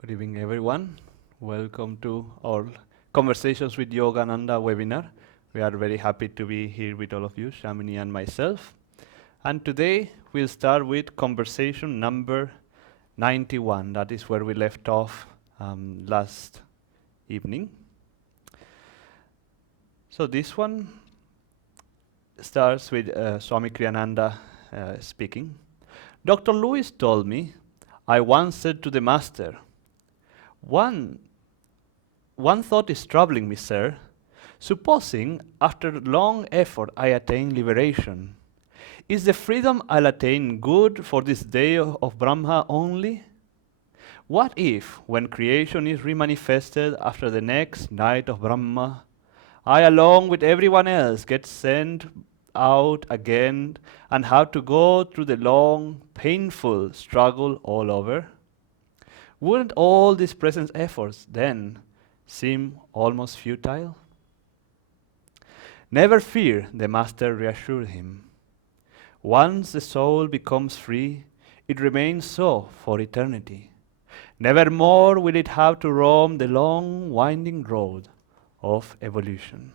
Good evening, everyone. Welcome to our Conversations with Yogananda webinar. We are very happy to be here with all of you, Shamini and myself. And today we'll start with conversation number 91. That is where we left off last evening. So this one starts with Swami Kriyananda speaking. Dr. Lewis told me, I once said to the master, One thought is troubling me, sir. Supposing, after long effort, I attain liberation, is the freedom I'll attain good for this day of Brahma only? What if, when creation is remanifested after the next night of Brahma, I, along with everyone else, get sent out again and have to go through the long, painful struggle all over? Wouldn't all these present efforts then seem almost futile? Never fear, the master reassured him. Once the soul becomes free, it remains so for eternity. Nevermore will it have to roam the long, winding road of evolution.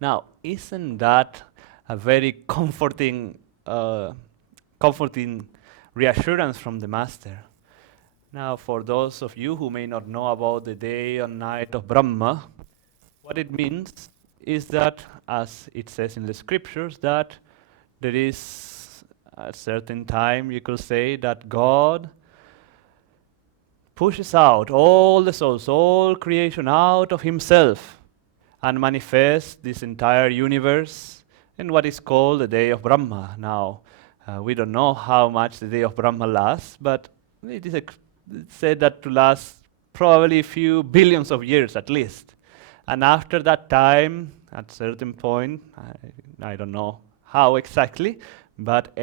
Now, isn't that a very comforting reassurance from the master? Now, for those of you who may not know about the day and night of Brahma, what it means is that, as it says in the scriptures, that there is a certain time, you could say, that God pushes out all the souls, all creation out of himself and manifests this entire universe in what is called the day of Brahma. Now, we don't know how much the day of Brahma lasts, but it is said that to last probably a few billions of years at least. And after that time, at a certain point, I don't know how exactly, but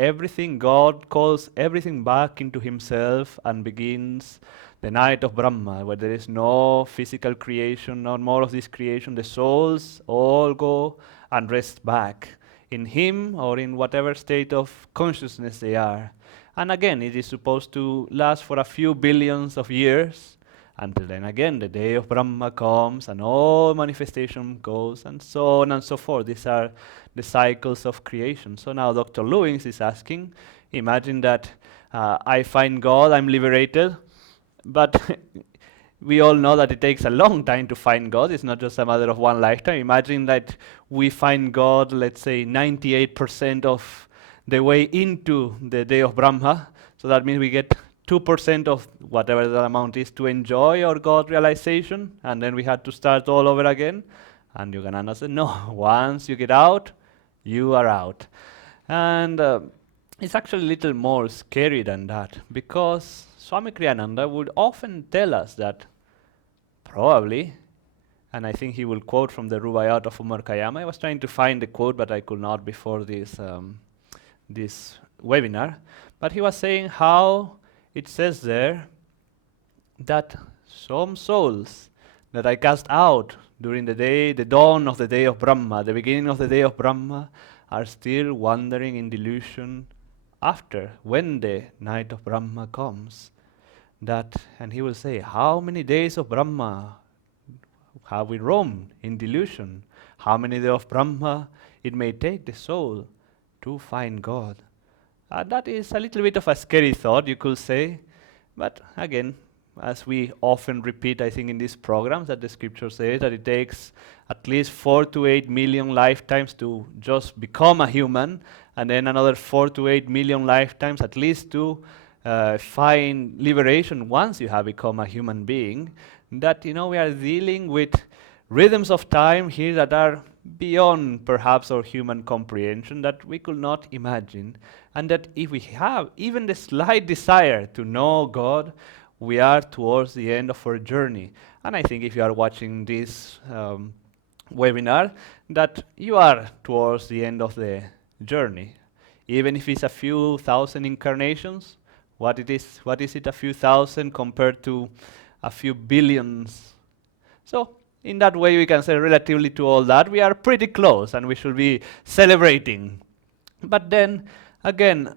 God calls everything back into himself and begins the night of Brahma, where there is no physical creation, no more of this creation. The souls all go and rest back in him or in whatever state of consciousness they are. And again, it is supposed to last for a few billions of years, until then again the day of Brahma comes and all manifestation goes, and so on and so forth. These are the cycles of creation. So now Dr. Lewis is asking, imagine that I find God, I'm liberated, but we all know that it takes a long time to find God. It's not just a matter of one lifetime. Imagine that we find God, let's say 98% of the way into the day of Brahma. So that means we get 2% of whatever that amount is to enjoy our God realization, and then we had to start all over again. And Yogananda said, no, once you get out, you are out. And it's actually a little more scary than that, because Swami Kriyananda would often tell us that probably, and I think he will quote from the Rubaiyat of Umar Khayyam. I was trying to find the quote, but I could not before this webinar. But he was saying how it says there that some souls that I cast out during the dawn of the day of Brahma, the beginning of the day of Brahma, are still wandering in delusion after, when the night of Brahma comes. And he will say, how many days of Brahma have we roamed in delusion? How many days of Brahma it may take the soul to find God? That is a little bit of a scary thought, you could say. But again, as we often repeat, I think in these programs, that the scripture says that it takes at least 4 to 8 million lifetimes to just become a human, and then another 4 to 8 million lifetimes at least to find liberation once you have become a human being. That, we are dealing with rhythms of time here that are beyond perhaps our human comprehension, that we could not imagine. And that if we have even the slight desire to know God, we are towards the end of our journey. And I think if you are watching this webinar, that you are towards the end of the journey. Even if it's a few thousand incarnations, what is it, a few thousand compared to a few billions? So in that way, we can say relatively to all that, we are pretty close and we should be celebrating. But then, again,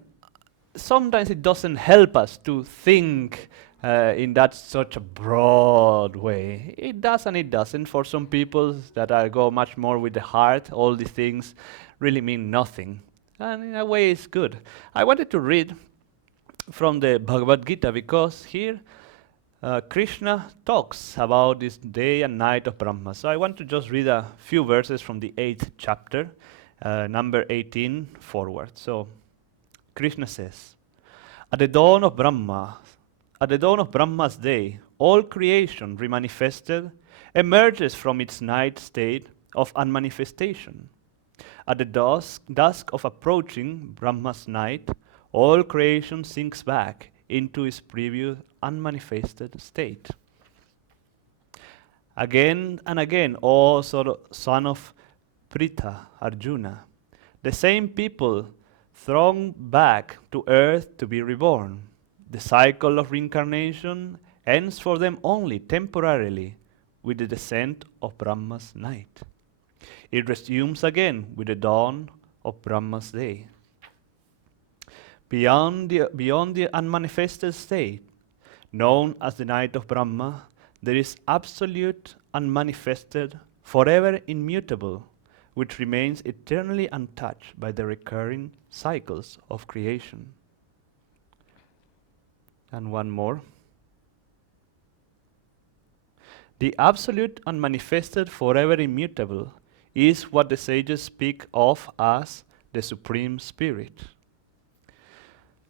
sometimes it doesn't help us to think in that such a broad way. It does and it doesn't. For some people that go much more with the heart, all these things really mean nothing. And in a way, it's good. I wanted to read from the Bhagavad Gita because here Krishna talks about this day and night of Brahma. So I want to just read a few verses from the 8th chapter, number 18 forward. So Krishna says, At the dawn of Brahma's day, all creation remanifested emerges from its night state of unmanifestation. At the dusk of approaching Brahma's night, all creation sinks back into its previous unmanifested state. Again and again, O son of Pritha, Arjuna, the same people throng back to earth to be reborn. The cycle of reincarnation ends for them only temporarily with the descent of Brahma's night. It resumes again with the dawn of Brahma's day. Beyond the unmanifested state, known as the night of Brahma, there is absolute unmanifested, forever immutable, which remains eternally untouched by the recurring cycles of creation. And one more. The absolute unmanifested, forever immutable, is what the sages speak of as the Supreme Spirit.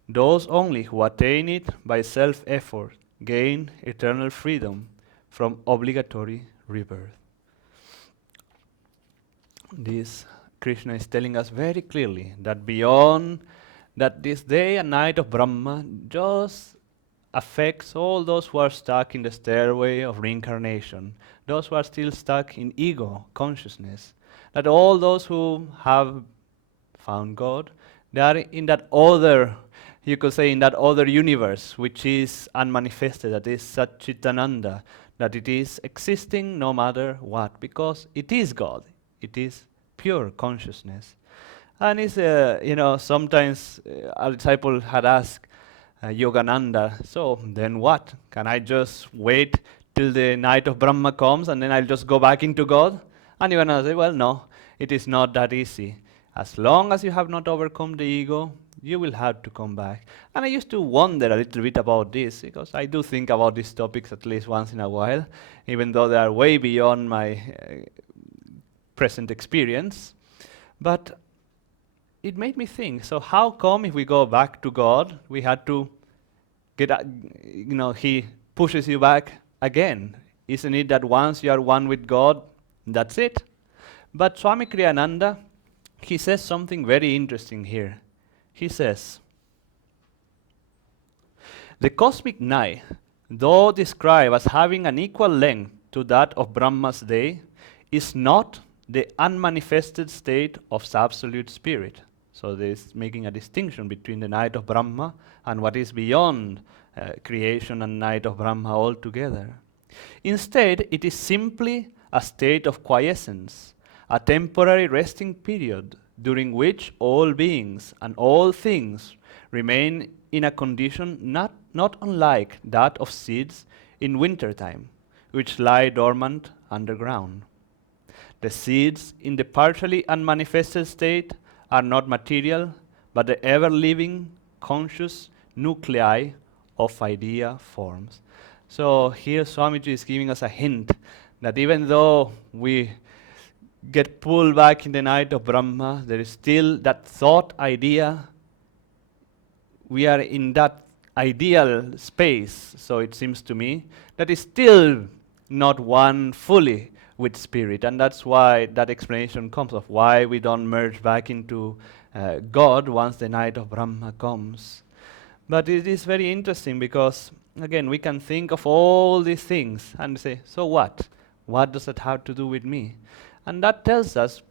Those only who attain it by self-effort gain eternal freedom from obligatory rebirth. This Krishna is telling us very clearly that beyond that this day and night of Brahma just affects all those who are stuck in the stairway of reincarnation, those who are still stuck in ego consciousness, that all those who have found God, they are in that other, you could say, in that other universe, which is unmanifested, that is Satchitananda, that it is existing no matter what, because it is God, it is pure consciousness. And it's, sometimes a disciple had asked Yogananda, so then what? Can I just wait till the night of Brahma comes and then I'll just go back into God? And Yogananda said, well, no, it is not that easy. As long as you have not overcome the ego, you will have to come back. And I used to wonder a little bit about this, because I do think about these topics at least once in a while, even though they are way beyond my present experience. But it made me think, so how come if we go back to God, we had to He pushes you back again? Isn't it that once you are one with God, that's it? But Swami Kriyananda, he says something very interesting here. He says, the cosmic night, though described as having an equal length to that of Brahma's day, is not the unmanifested state of absolute spirit. So there is making a distinction between the night of Brahma and what is beyond creation and night of Brahma altogether. Instead, it is simply a state of quiescence, a temporary resting period during which all beings and all things remain in a condition not unlike that of seeds in wintertime, which lie dormant underground. The seeds in the partially unmanifested state are not material, but the ever-living, conscious nuclei of idea forms. So here Swamiji is giving us a hint that even though we get pulled back in the night of Brahma, there is still that thought idea. We are in that ideal space, so it seems to me, that is still not one fully with spirit. And that's why that explanation comes of why we don't merge back into God once the night of Brahma comes. But it is very interesting because, again, we can think of all these things and say, so what? What does that have to do with me? And that tells us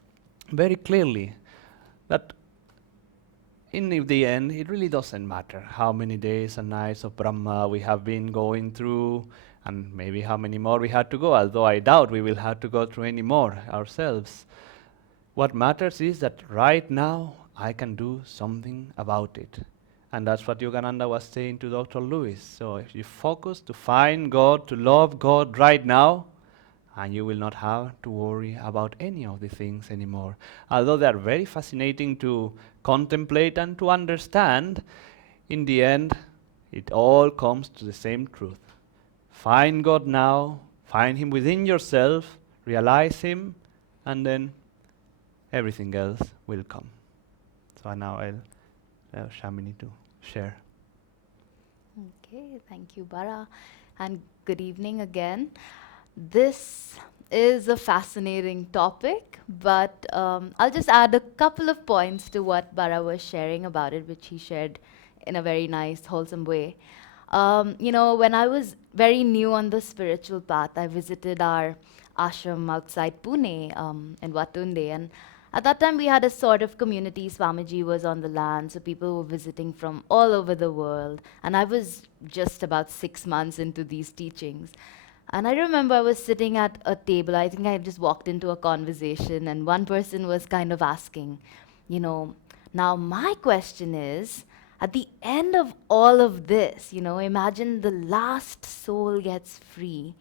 very clearly that in the end, it really doesn't matter how many days and nights of Brahma we have been going through, and maybe how many more we had to go, although I doubt we will have to go through any more ourselves. What matters is that right now I can do something about it. And that's what Yogananda was saying to Dr. Lewis. So if you focus to find God, to love God right now, and you will not have to worry about any of the things anymore. Although they are very fascinating to contemplate and to understand, in the end, it all comes to the same truth. Find God now, find Him within yourself, realize Him, and then everything else will come. So now I'll allow Shamini to share. Okay, thank you, Bara. And good evening again. This is a fascinating topic, but I'll just add a couple of points to what Bara was sharing about it, which he shared in a very nice, wholesome way. When I was very new on the spiritual path, I visited our ashram outside Pune in Watunde, and at that time we had a sort of community. Swamiji was on the land, so people were visiting from all over the world, and I was just about 6 months into these teachings. And I remember I was sitting at a table. I think I just walked into a conversation, and one person was kind of asking, you know, now my question is, at the end of all of this, imagine the last soul gets free.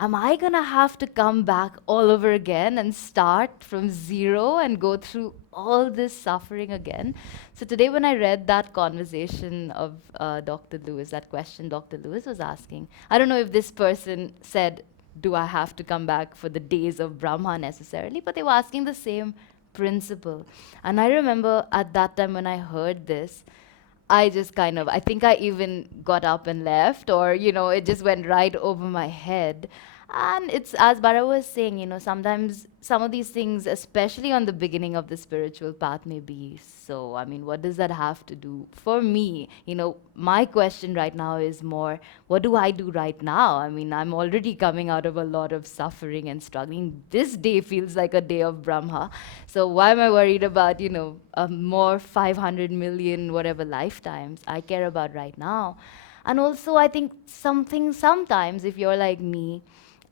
Am I gonna have to come back all over again and start from zero and go through all this suffering again? So today, when I read that conversation of Dr. Lewis, that question Dr. Lewis was asking, I don't know if this person said, do I have to come back for the days of Brahma necessarily? But they were asking the same principle. And I remember at that time when I heard this, I think I even got up and left, or, it just went right over my head. And it's, as Bara was saying, sometimes some of these things, especially on the beginning of the spiritual path, may be so. I mean, what does that have to do? For me, my question right now is more, what do I do right now? I mean, I'm already coming out of a lot of suffering and struggling. This day feels like a day of Brahma. So why am I worried about, more 500 million, whatever lifetimes? I care about right now. And also, I think sometimes, if you're like me,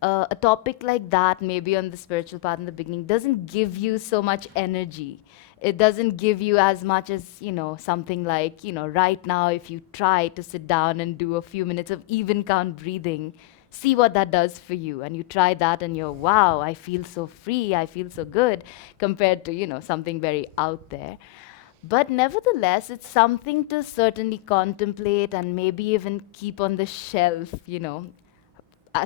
a topic like that, maybe on the spiritual path in the beginning, doesn't give you so much energy. It doesn't give you as much as, something like, right now, if you try to sit down and do a few minutes of even count breathing, see what that does for you. And you try that and you're, wow, I feel so free, I feel so good, compared to, something very out there. But nevertheless, it's something to certainly contemplate and maybe even keep on the shelf,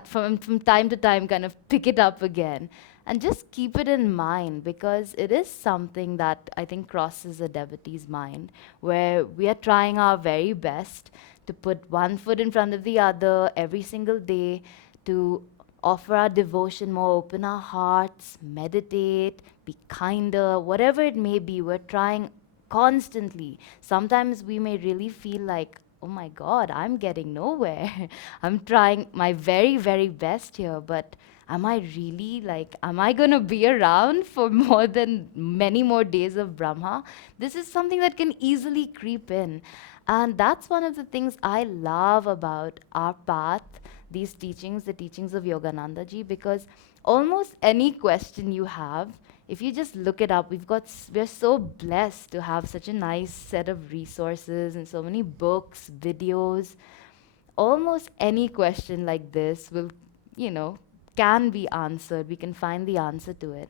from time to time, kind of pick it up again and just keep it in mind, because it is something that I think crosses a devotee's mind, where we are trying our very best to put one foot in front of the other every single day, to offer our devotion more, open our hearts, meditate, be kinder, whatever it may be. We're trying constantly. Sometimes we may really feel like, oh my God, I'm getting nowhere. I'm trying my very, very best here, but am I really, am I going to be around for more than many more days of Brahma? This is something that can easily creep in. And that's one of the things I love about our path, these teachings, the teachings of Yogananda ji, because almost any question you have, if you just look it up, we're so blessed to have such a nice set of resources and so many books, videos. Almost any question like this can be answered. We can find the answer to it.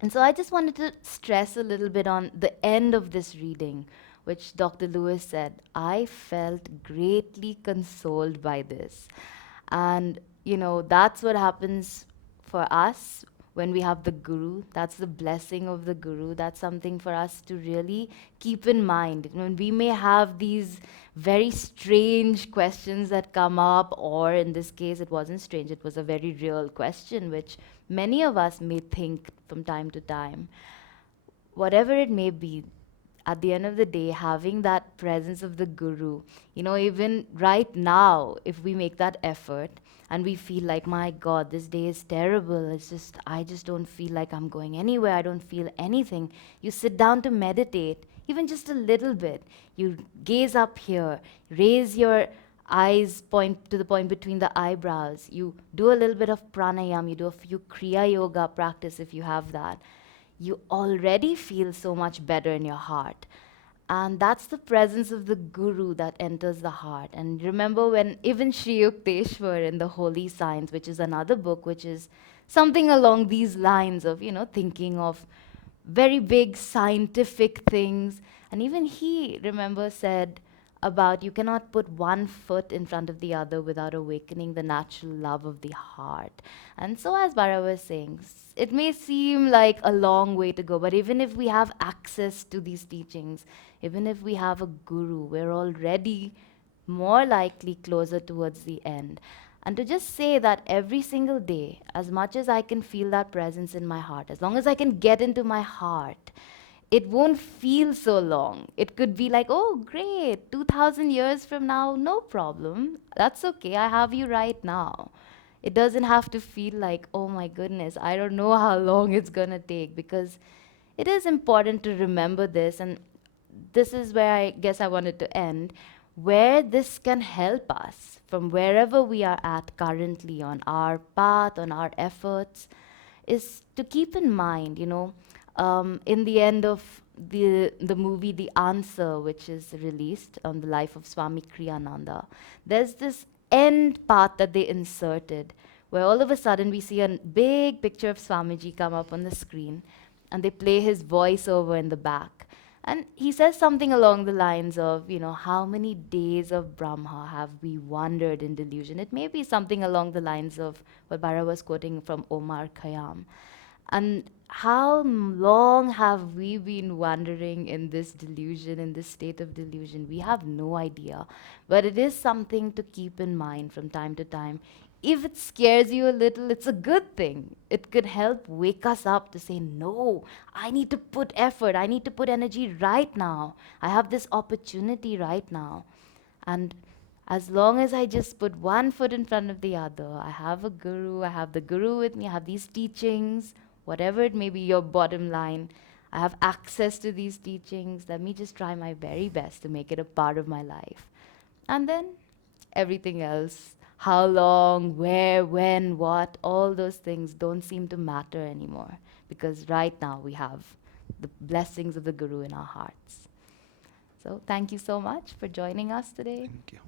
And so I just wanted to stress a little bit on the end of this reading, which Dr. Lewis said, I felt greatly consoled by this. And, that's what happens for us when we have the Guru. That's the blessing of the Guru. That's something for us to really keep in mind. When we may have these very strange questions that come up, or in this case, it wasn't strange, it was a very real question, which many of us may think from time to time. Whatever it may be, at the end of the day, having that presence of the Guru, even right now, if we make that effort and we feel like, my God, this day is terrible, I just don't feel like I'm going anywhere, I don't feel anything. You sit down to meditate, even just a little bit. You gaze up here, raise your eyes point to the point between the eyebrows. You do a little bit of pranayama, you do a few Kriya Yoga practice if you have that. You already feel so much better in your heart. And that's the presence of the Guru that enters the heart. And remember when even Sri Yukteswar in the Holy Science, which is another book, which is something along these lines of, thinking of very big scientific things. And even he, remember, said about you cannot put one foot in front of the other without awakening the natural love of the heart. And so, as Bara was saying, it may seem like a long way to go, but even if we have access to these teachings, even if we have a guru, we're already more likely closer towards the end. And to just say that every single day, as much as I can feel that presence in my heart, as long as I can get into my heart, it won't feel so long. It could be like, oh, great, 2000 years from now, no problem. That's okay. I have you right now. It doesn't have to feel like, oh my goodness, I don't know how long it's going to take, because it is important to remember this. And this is where I guess I wanted to end, where this can help us from wherever we are at currently on our path, on our efforts, is to keep in mind, in the end of the movie The Answer, which is released on the life of Swami Kriyananda, there's this end part that they inserted, where all of a sudden we see a big picture of Swamiji come up on the screen, and they play his voiceover in the back. And he says something along the lines of, how many days of Brahma have we wandered in delusion? It may be something along the lines of what Bara was quoting from Omar Khayyam. And how long have we been wandering in this delusion, in this state of delusion? We have no idea. But it is something to keep in mind from time to time. If it scares you a little, it's a good thing. It could help wake us up to say, no, I need to put effort. I need to put energy right now. I have this opportunity right now. And as long as I just put one foot in front of the other, I have a guru, I have the guru with me, I have these teachings, whatever it may be, your bottom line, I have access to these teachings. Let me just try my very best to make it a part of my life. And then everything else, how long, where, when, what, all those things don't seem to matter anymore, because right now we have the blessings of the Guru in our hearts. So thank you so much for joining us today, Thank you.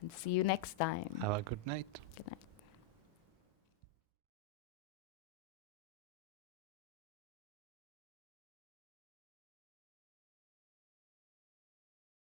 and see you next time. Have a good night. Good night.